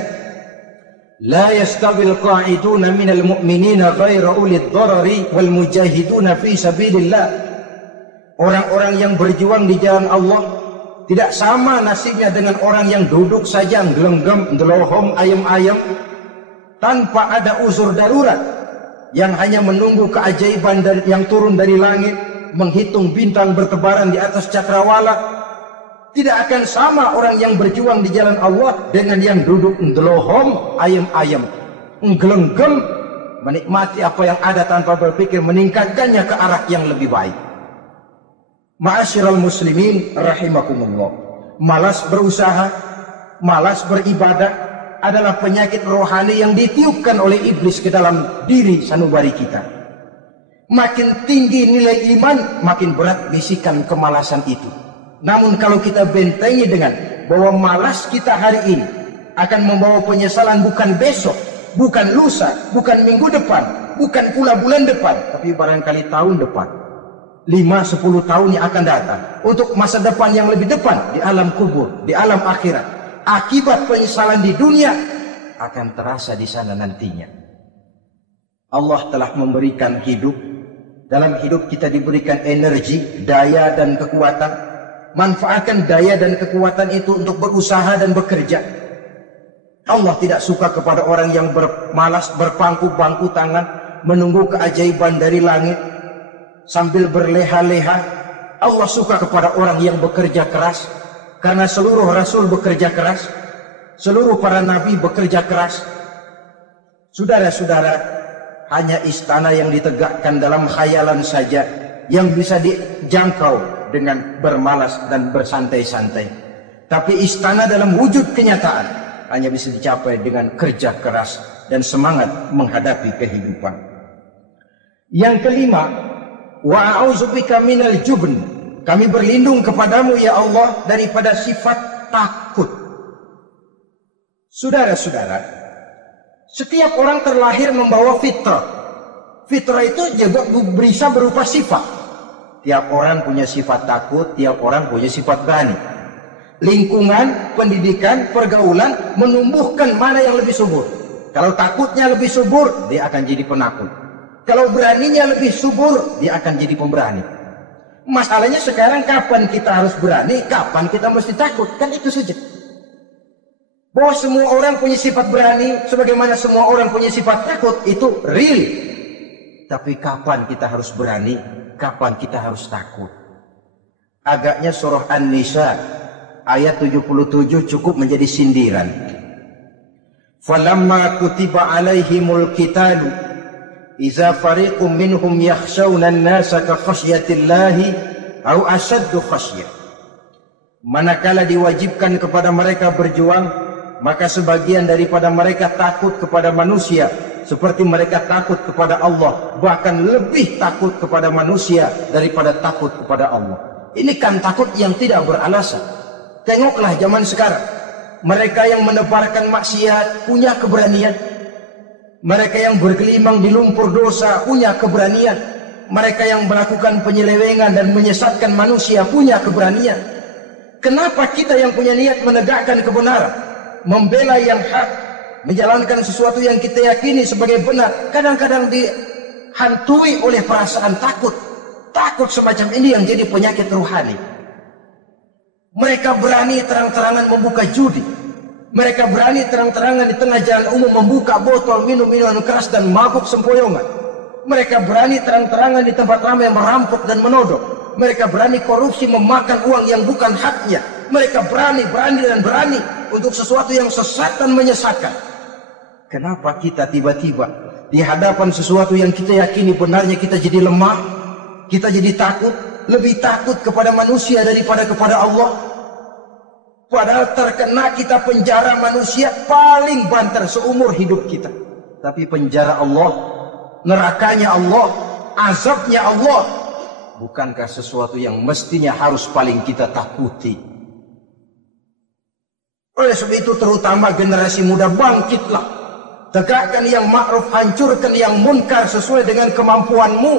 La yastawil qa'iduna minal mu'minina ghaira ulid dharari wal mujahiduna fi sabilillah. Orang-orang yang berjuang di jalan Allah tidak sama nasibnya dengan orang yang duduk saja gelenggam, ndelohom, ayam-ayam tanpa ada uzur darurat, yang hanya menunggu keajaiban yang turun dari langit, menghitung bintang bertebaran di atas cakrawala. Tidak akan sama orang yang berjuang di jalan Allah dengan yang duduk ndelohom, ayam-ayam, gelenggam, menikmati apa yang ada tanpa berpikir meningkatkannya ke arah yang lebih baik. Ma'asyiral muslimin rahimakumullah. Malas berusaha, malas beribadah adalah penyakit rohani yang ditiupkan oleh iblis ke dalam diri sanubari kita. Makin tinggi nilai iman, makin berat bisikan kemalasan itu. Namun kalau kita bentengi dengan bahwa malas kita hari ini akan membawa penyesalan bukan besok, bukan lusa, bukan minggu depan, bukan pula bulan depan, tapi barangkali tahun depan, 5-10 tahun yang akan datang, untuk masa depan yang lebih depan di alam kubur, di alam akhirat. Akibat penyesalan di dunia akan terasa di sana nantinya. Allah telah memberikan hidup. Dalam hidup kita diberikan energi, daya dan kekuatan. Manfaatkan daya dan kekuatan itu untuk berusaha dan bekerja. Allah tidak suka kepada orang yang bermalas, berpangku bangku tangan, menunggu keajaiban dari langit sambil berleha-leha. Allah suka kepada orang yang bekerja keras, karena seluruh rasul bekerja keras, seluruh para nabi bekerja keras. Saudara-saudara, hanya istana yang ditegakkan dalam khayalan saja yang bisa dijangkau dengan bermalas dan bersantai-santai. Tapi istana dalam wujud kenyataan hanya bisa dicapai dengan kerja keras dan semangat menghadapi kehidupan. Yang kelima, wa a'udzubika minal jubn. Kami berlindung kepadamu ya Allah daripada sifat takut. Saudara-saudara, setiap orang terlahir membawa fitrah. Fitrah itu juga bisa berupa sifat. Tiap orang punya sifat takut, tiap orang punya sifat berani. Lingkungan, pendidikan, pergaulan menumbuhkan mana yang lebih subur. Kalau takutnya lebih subur, dia akan jadi penakut. Kalau beraninya lebih subur, dia akan jadi pemberani. Masalahnya sekarang kapan kita harus berani, kapan kita mesti takut, kan itu saja. Bahwa semua orang punya sifat berani, sebagaimana semua orang punya sifat takut, itu real. Tapi kapan kita harus berani, kapan kita harus takut? Agaknya surah An-Nisa ayat 77 cukup menjadi sindiran. Falamma kutiba alaihimul qitalu iza fariqum minhum yakhshawna an-nasa ka khasyatillahi aw ashaddu khasyah. Manakala diwajibkan kepada mereka berjuang, maka sebagian daripada mereka takut kepada manusia seperti mereka takut kepada Allah, bahkan lebih takut kepada manusia daripada takut kepada Allah. Ini kan takut yang tidak beralasan. Tengoklah zaman sekarang, mereka yang menebarkan maksiat punya keberanian, mereka yang bergelimang di lumpur dosa punya keberanian, mereka yang melakukan penyelewengan dan menyesatkan manusia punya keberanian. Kenapa kita yang punya niat menegakkan kebenaran, membela yang hak, menjalankan sesuatu yang kita yakini sebagai benar, kadang-kadang dihantui oleh perasaan takut? Takut semacam ini yang jadi penyakit rohani. Mereka berani terang-terangan membuka judi, mereka berani terang-terangan di tengah jalan umum membuka botol minum-minuman keras dan mabuk sempoyongan. Mereka berani terang-terangan di tempat ramai merampok dan menodong. Mereka berani korupsi, memakan uang yang bukan haknya. Mereka berani untuk sesuatu yang sesat dan menyesatkan. Kenapa kita tiba-tiba di hadapan sesuatu yang kita yakini benarnya kita jadi lemah, kita jadi takut, lebih takut kepada manusia daripada kepada Allah? Padahal terkena kita penjara manusia paling banter seumur hidup kita. Tapi penjara Allah, nerakanya Allah, azabnya Allah, bukankah sesuatu yang mestinya harus paling kita takuti? Oleh sebab itu terutama generasi muda, bangkitlah, tegakkan yang ma'ruf, hancurkan yang munkar sesuai dengan kemampuanmu,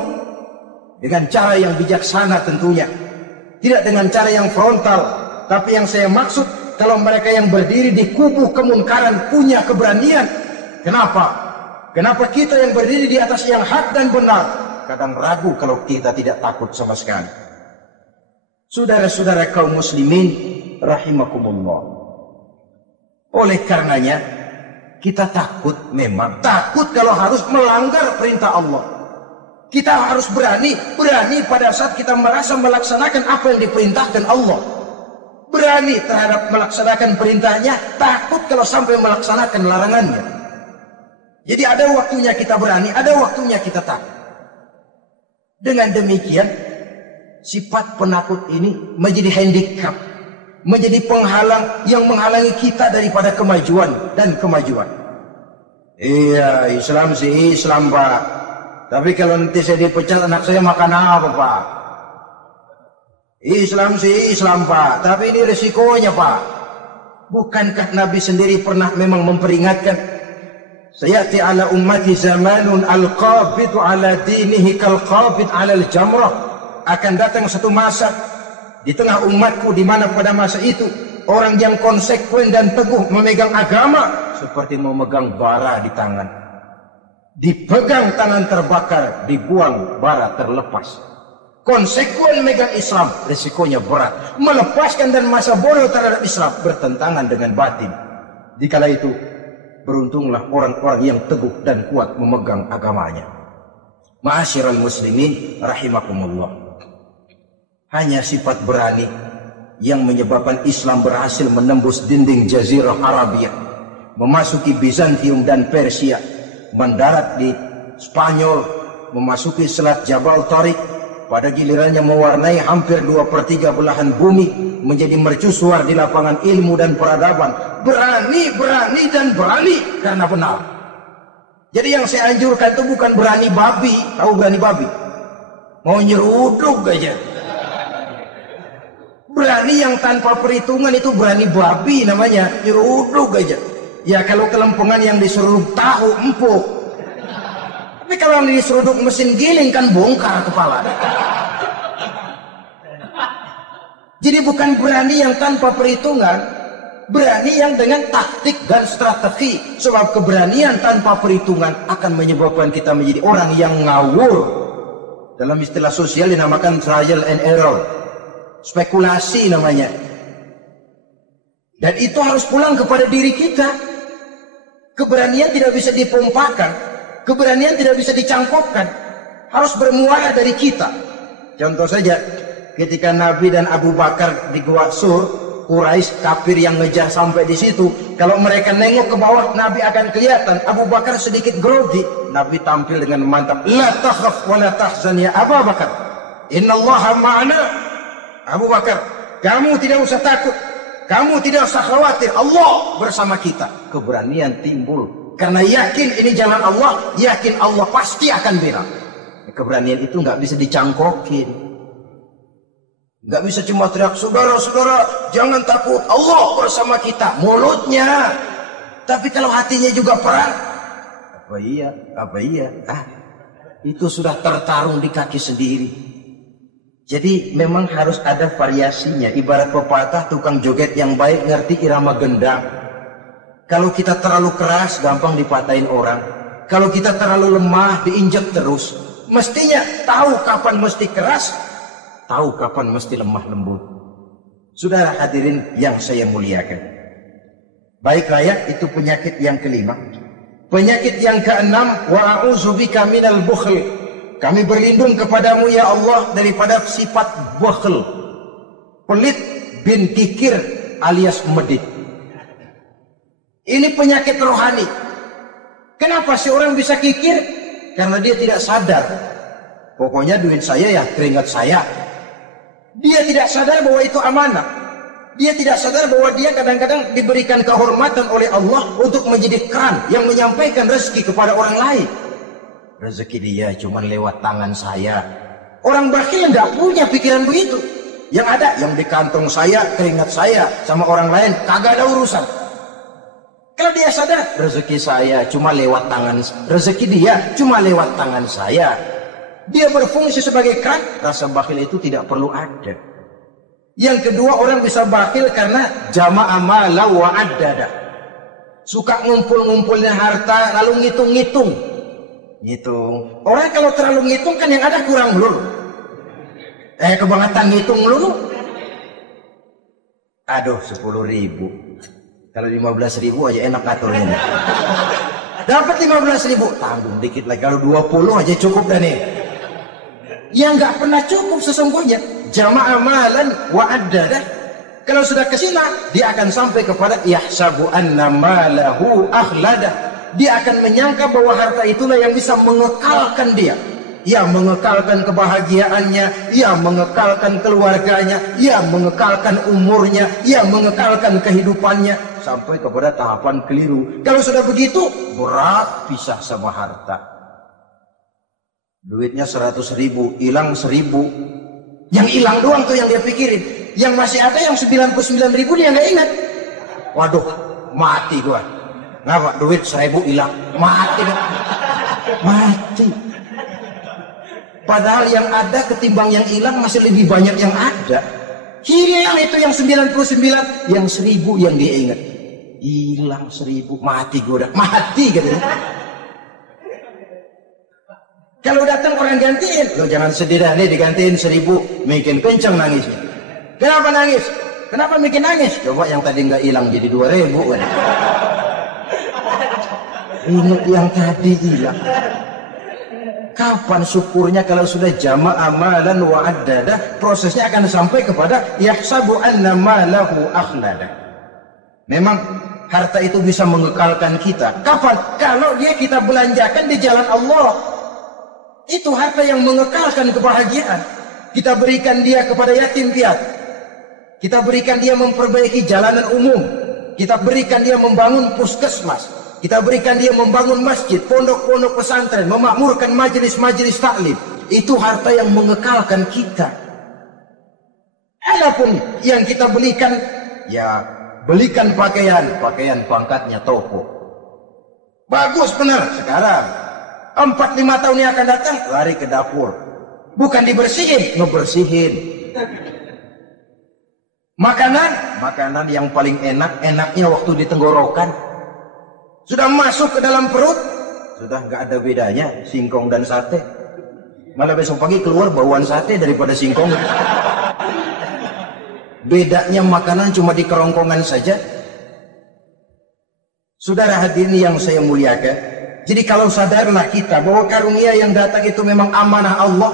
dengan cara yang bijaksana tentunya, tidak dengan cara yang frontal. Tapi yang saya maksud, kalau mereka yang berdiri di kubu kemunkaran punya keberanian, kenapa kita yang berdiri di atas yang hak dan benar kadang ragu kalau kita tidak takut sama sekali? Saudara-saudara kaum muslimin rahimakumullah, oleh karenanya kita takut, memang takut kalau harus melanggar perintah Allah. Kita harus berani pada saat kita merasa melaksanakan apa yang diperintahkan Allah, berani terhadap melaksanakan perintahnya, takut kalau sampai melaksanakan larangannya. Jadi ada waktunya kita berani, ada waktunya kita takut. Dengan demikian sifat penakut ini menjadi handicap, menjadi penghalang yang menghalangi kita daripada kemajuan dan kemajuan. Iya, Islam sih Islam, Pak. Tapi kalau nanti saya dipecat, anak saya makan apa, Pak? Islam sih Islam, Pak. Tapi ini resikonya, Pak. Bukankah Nabi sendiri pernah memang memperingatkan, sayati ala ummati zamanun al-qabidu ala dinihi kal-qabid ala al-jamrah. Akan datang satu masa di tengah umatku di mana pada masa itu orang yang konsekuen dan teguh memegang agama seperti memegang bara di tangan. Dipegang tangan terbakar, dibuang bara terlepas. Konsekuen megang Islam, resikonya berat. Melepaskan dan masa bodoh terhadap Islam bertentangan dengan batin. Dikala itu beruntunglah orang-orang yang teguh dan kuat memegang agamanya. Ma'asyiral muslimin rahimakumullah, hanya sifat berani yang menyebabkan Islam berhasil menembus dinding Jazirah Arabia, memasuki Bizantium dan Persia, mendarat di Spanyol, memasuki Selat Jabal Tariq, pada gilirannya mewarnai hampir 2/3 belahan bumi, menjadi mercusuar di lapangan ilmu dan peradaban. Berani karena benar. Jadi yang saya anjurkan itu bukan berani babi. Tahu berani babi? Mau nyeruduk aja. Berani yang tanpa perhitungan itu berani babi namanya, nyeruduk aja. Ya kalau kelempengan yang diseruduk tahu empuk. Tapi kalau yang diseruduk mesin giling kan bongkar kepala. Jadi bukan berani yang tanpa perhitungan, berani yang dengan taktik dan strategi. Sebab keberanian tanpa perhitungan akan menyebabkan kita menjadi orang yang ngawur. Dalam istilah sosial dinamakan trial and error, spekulasi namanya. Dan itu harus pulang kepada diri kita. Keberanian tidak bisa dipompakan, keberanian tidak bisa dicangkokkan, harus bermuara dari kita. Contoh saja, ketika Nabi dan Abu Bakar di Gua Sur, Quraisy kafir yang ngejar sampai di situ, kalau mereka nengok ke bawah, Nabi akan kelihatan. Abu Bakar sedikit grogi, Nabi tampil dengan mantap, la takhaf wa la tahzan ya Abu Bakar, innallaha ma'ana. Abu Bakar, kamu tidak usah takut, kamu tidak usah khawatir, Allah bersama kita. Keberanian timbul karena yakin ini jalan Allah, yakin Allah pasti akan bela. Keberanian itu nggak bisa dicangkokin, nggak bisa cuma teriak, saudara-saudara jangan takut, Allah bersama kita, mulutnya. Tapi kalau hatinya juga perang, apa iya, itu sudah tertarung di kaki sendiri. Jadi memang harus ada variasinya. Ibarat pepatah, tukang joget yang baik ngerti irama gendang. Kalau kita terlalu keras, gampang dipatahin orang. Kalau kita terlalu lemah, diinjak terus. Mestinya tahu kapan mesti keras, tahu kapan mesti lemah lembut. Saudara hadirin yang saya muliakan, baiklah ya, itu penyakit yang kelima. Penyakit yang keenam, wa a'udzubika minal bukhl. Kami berlindung kepadamu ya Allah daripada sifat bukhl, pelit bin kikir alias medit. Ini penyakit rohani. Kenapa sih orang bisa kikir? Karena dia tidak sadar. Pokoknya duit saya ya keringat saya. Dia tidak sadar bahwa itu amanah. Dia tidak sadar bahwa dia kadang-kadang diberikan kehormatan oleh Allah untuk menjadi keran yang menyampaikan rezeki kepada orang lain. Rezeki dia cuma lewat tangan saya. Orang bakhil nggak punya pikiran begitu. Yang ada yang di kantong saya, keringat saya, sama orang lain kagak ada urusan. Kalau dia sadar, rezeki saya cuma lewat tangan, rezeki dia cuma lewat tangan saya. Dia berfungsi sebagai keran, rasa bakhil itu tidak perlu ada. Yang kedua, orang bisa bakhil karena jama'a mala wa addada. Suka ngumpul-ngumpulnya harta lalu ngitung-ngitung. Ngitung. Orang kalau terlalu ngitung kan yang ada kurang melulu. Kebangetan ngitung melulu. Aduh, 10.000. Kalau 15.000 aja enak ngaturnya. Dapat 15.000, tanggung dikit lagi. Kalau 20 aja cukup dah nih. Yang nggak pernah cukup sesungguhnya. Jama'a malan wa addada. Kalau sudah kesina, dia akan sampai kepada yahsabu anna malahu akhlada. Dia akan menyangka bahwa harta itulah yang bisa mengekalkan dia. Ya mengekalkan kebahagiaannya, ya mengekalkan keluarganya, ya mengekalkan umurnya, ya mengekalkan kehidupannya sampai kepada tahapan keliru. Kalau sudah begitu, berat pisah sama harta. Duitnya 100.000, hilang 1.000. Yang hilang doang tuh yang dia pikirin. Yang masih ada yang 99.000 dia nggak ingat. Waduh, mati gua. Ngapa? Duit 1.000 hilang, mati gua. Mati. Padahal yang ada ketimbang yang hilang masih lebih banyak yang ada. Hilang itu yang 99, yang 1.000 yang dia ingat. Hilang 1.000, mati gue udah, mati gitu. Kalau datang orang gantiin, lo jangan sedih dah, nih digantiin 1.000, makin kencang nangisnya. Kenapa nangis? Kenapa makin nangis? Coba yang tadi nggak hilang jadi 2.000 kan. Ingat yang tadi hilang. Kapan syukurnya kalau sudah jama'a malan wa addada? Prosesnya akan sampai kepada yahsabu anna malahu akhlada. Memang harta itu bisa mengekalkan kita. Kapan? Kalau dia kita belanjakan di jalan Allah. Itu harta yang mengekalkan kebahagiaan. Kita berikan dia kepada yatim piatu. Kita berikan dia memperbaiki jalanan umum. Kita berikan dia membangun puskesmas. Kita berikan dia membangun masjid, pondok-pondok pesantren, memakmurkan majelis-majelis taklim. Itu harta yang mengekalkan kita. Adapun yang kita belikan, ya belikan pakaian pangkatnya toko. Bagus benar sekarang. 4-5 tahun yang akan datang, lari ke dapur. Bukan dibersihin, ngebersihin. Makanan yang paling enaknya waktu di tenggorokan. Sudah masuk ke dalam perut, sudah nggak ada bedanya singkong dan sate. Malah besok pagi keluar bauan sate daripada singkong. Bedanya makanan cuma di kerongkongan saja. Saudara hadirin yang saya muliakan, jadi kalau sadarlah kita bahwa karunia yang datang itu memang amanah Allah,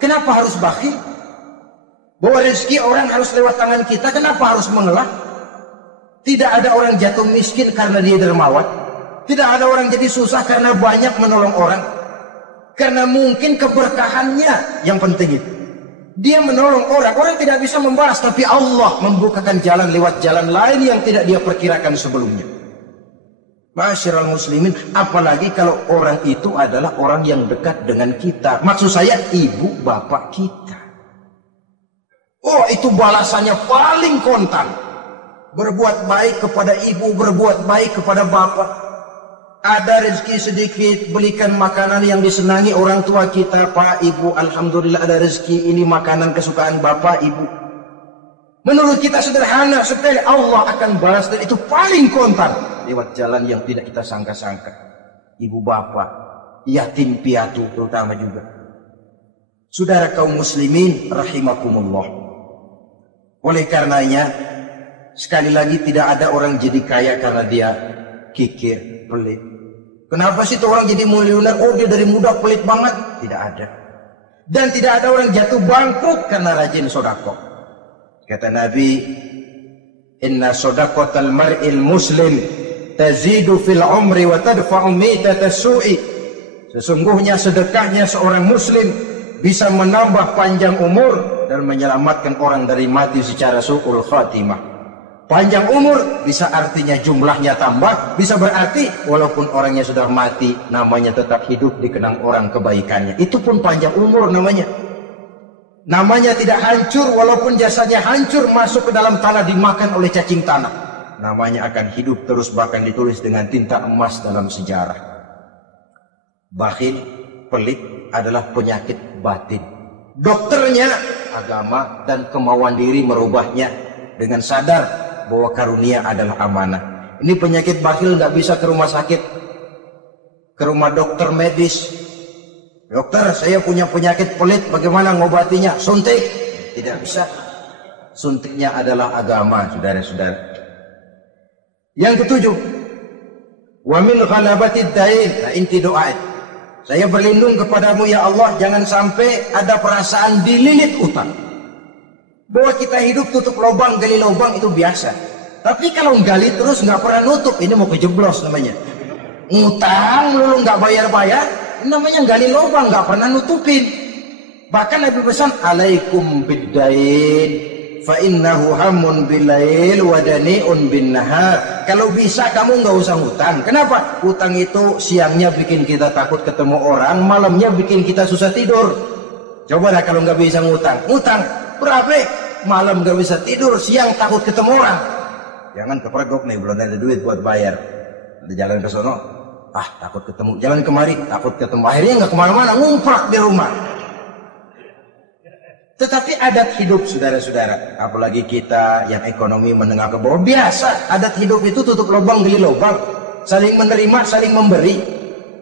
kenapa harus bakhil? Bahwa rezeki orang harus lewat tangan kita, kenapa harus mengelah? Tidak ada orang jatuh miskin karena dia dermawan. Tidak ada orang jadi susah karena banyak menolong orang. Karena mungkin keberkahannya yang penting itu. Dia menolong orang, orang tidak bisa membalas, tapi Allah membukakan jalan lewat jalan lain yang tidak dia perkirakan sebelumnya. Ma'asyiral muslimin, apalagi kalau orang itu adalah orang yang dekat dengan kita. Maksud saya ibu bapak kita. Oh, itu balasannya paling kontan. Berbuat baik kepada ibu, berbuat baik kepada bapak. Ada rezeki sedikit, belikan makanan yang disenangi orang tua kita. Pak, ibu, alhamdulillah ada rezeki, ini makanan kesukaan bapak, ibu. Menurut kita sederhana, sepele, Allah akan balas, dan itu paling kontan lewat jalan yang tidak kita sangka-sangka. Ibu bapak, yatim piatu terutama juga. Saudara kaum muslimin rahimakumullah. Oleh karenanya, sekali lagi tidak ada orang jadi kaya karena dia kikir, pelit. Kenapa sih tuh orang jadi miliuner? Oh, dia dari muda pelit banget. Tidak ada. Dan tidak ada orang jatuh bangkrut karena rajin sedekah. Kata Nabi, inna shadaqatal mar'il muslim tazidu fil umri wa tadfa'u mitata su'i. Sesungguhnya sedekahnya seorang muslim bisa menambah panjang umur dan menyelamatkan orang dari mati secara su'ul khatimah. Panjang umur bisa artinya jumlahnya tambah, bisa berarti walaupun orangnya sudah mati, namanya tetap hidup dikenang orang kebaikannya. Itu pun panjang umur namanya. Namanya tidak hancur walaupun jasanya hancur masuk ke dalam tanah dimakan oleh cacing tanah. Namanya akan hidup terus bahkan ditulis dengan tinta emas dalam sejarah. Bakhil, pelit adalah penyakit batin. Dokternya agama dan kemauan diri merubahnya dengan sadar bahwa karunia adalah amanah. Ini penyakit bakhil nggak bisa ke rumah sakit, ke rumah dokter medis. Dokter, saya punya penyakit pelit, bagaimana ngobatinya? Suntik? Tidak bisa. Suntiknya adalah agama, saudara-saudara. Yang ketujuh, wa min ghalabatid dain. Nah, inti doa. Saya berlindung kepadamu ya Allah, jangan sampai ada perasaan dililit utang. Bahwa kita hidup tutup lubang, gali lubang itu biasa. Tapi kalau gali terus nggak pernah nutup, ini mau kejeblos namanya. Ngutang lu nggak bayar-bayar, namanya gali lubang, nggak pernah nutupin. Bahkan Nabi pesan, alaikum biddain, fa innahu hamun bilail wa dani'un bin nahar. Kalau bisa kamu nggak usah ngutang. Kenapa? Utang itu siangnya bikin kita takut ketemu orang, malamnya bikin kita susah tidur. Coba dah kalau nggak bisa ngutang, berapa? Malam gak bisa tidur, siang takut ketemu orang. Jangan kepergok nih, belum ada duit buat bayar. Ada jalan ke sono, takut ketemu. Jalan kemari, takut ketemu. Akhirnya nggak kemana-mana, ngumprak di rumah. Tetapi adat hidup, saudara-saudara, apalagi kita yang ekonomi menengah ke bawah, biasa. Adat hidup itu tutup lubang, gali lubang, saling menerima, saling memberi.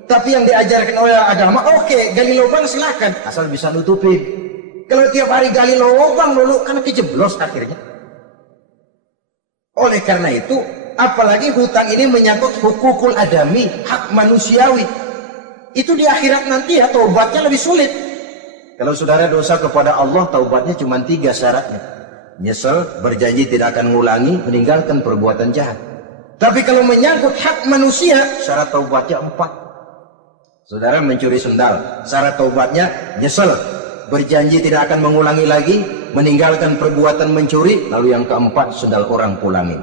Tapi yang diajarkan oleh agama, oke, gali lubang silakan, asal bisa nutupin. Kalau tiap hari gali lubang dulu kan kejeblos akhirnya. Oleh karena itu, apalagi hutang ini menyangkut hukukul adami, hak manusiawi. Itu di akhirat nanti ya taubatnya lebih sulit. Kalau saudara dosa kepada Allah, taubatnya cuma 3 syaratnya. Nyesel, berjanji tidak akan mengulangi, meninggalkan perbuatan jahat. Tapi kalau menyangkut hak manusia, syarat taubatnya 4. Saudara mencuri sendal, syarat taubatnya nyesel, berjanji tidak akan mengulangi lagi, meninggalkan perbuatan mencuri, lalu yang keempat sendal orang pulangin.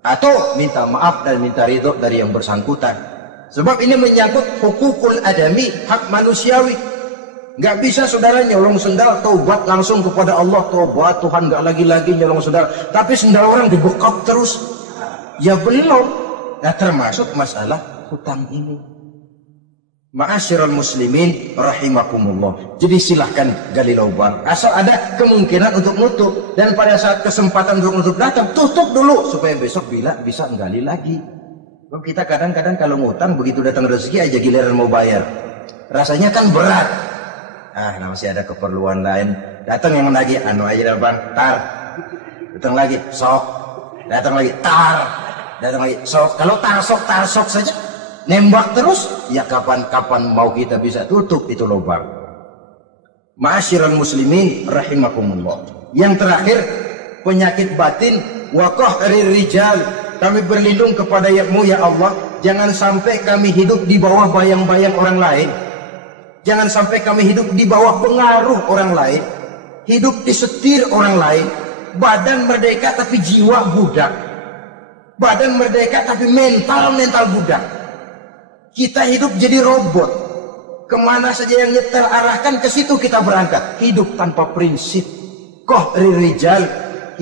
Atau minta maaf dan minta ridho dari yang bersangkutan. Sebab ini menyangkut hukukul adami, hak manusiawi. Nggak bisa saudara nyolong sendal, taubat langsung kepada Allah, taubat Tuhan nggak lagi-lagi nyolong sendal. Tapi sendal orang dibekap terus, ya belum. Nah termasuk masalah hutang ini. Ma'asyiral muslimin rahimakumullah. Jadi silahkan gali lubang, asal ada kemungkinan untuk nutup. Dan pada saat kesempatan untuk nutup datang, tutup dulu supaya besok bila bisa gali lagi. Kita kadang-kadang kalau ngutang begitu datang rezeki aja giliran mau bayar, rasanya kan berat. Masih ada keperluan lain. Datang yang lagi, anu aja dah bang, tar. Datang lagi, sok. Datang lagi, tar. Datang lagi, sok. Kalau tar sok saja, nembak terus, ya kapan-kapan mau kita bisa tutup itu lubang. Ma'asyiral muslimin rahimakumullah. Yang terakhir, penyakit batin, wa qahrir rijal. Kami berlindung kepada-Mu ya Allah, jangan sampai kami hidup di bawah bayang-bayang orang lain. Jangan sampai kami hidup di bawah pengaruh orang lain, hidup disetir orang lain. Badan merdeka tapi jiwa budak. Badan merdeka tapi mental budak. Kita hidup jadi robot. Kemana saja yang nyetel arahkan, ke situ kita berangkat. Hidup tanpa prinsip. Qahrir rijal.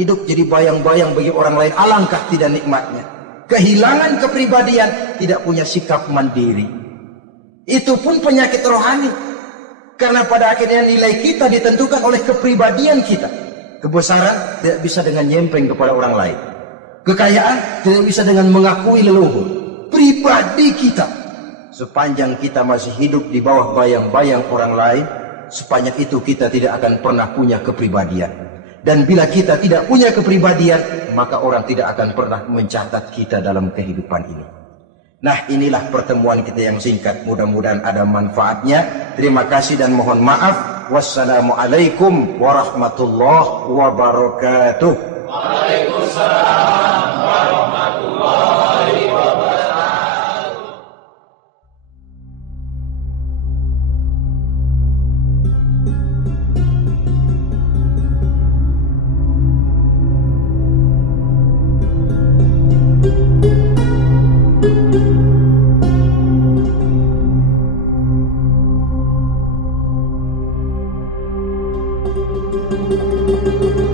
Hidup jadi bayang-bayang bagi orang lain. Alangkah tidak nikmatnya. Kehilangan kepribadian, tidak punya sikap mandiri. Itu pun penyakit rohani. Karena pada akhirnya nilai kita ditentukan oleh kepribadian kita. Kebesaran tidak bisa dengan nyempeng kepada orang lain. Kekayaan tidak bisa dengan mengakui leluhur. Pribadi kita, sepanjang kita masih hidup di bawah bayang-bayang orang lain, sepanjang itu kita tidak akan pernah punya kepribadian. Dan bila kita tidak punya kepribadian, maka orang tidak akan pernah mencatat kita dalam kehidupan ini. Nah, inilah pertemuan kita yang singkat. Mudah-mudahan ada manfaatnya. Terima kasih dan mohon maaf Wassalamualaikum warahmatullahi wabarakatuh. Waalaikumsalam warahmatullahi wabarakatuh. Thank you.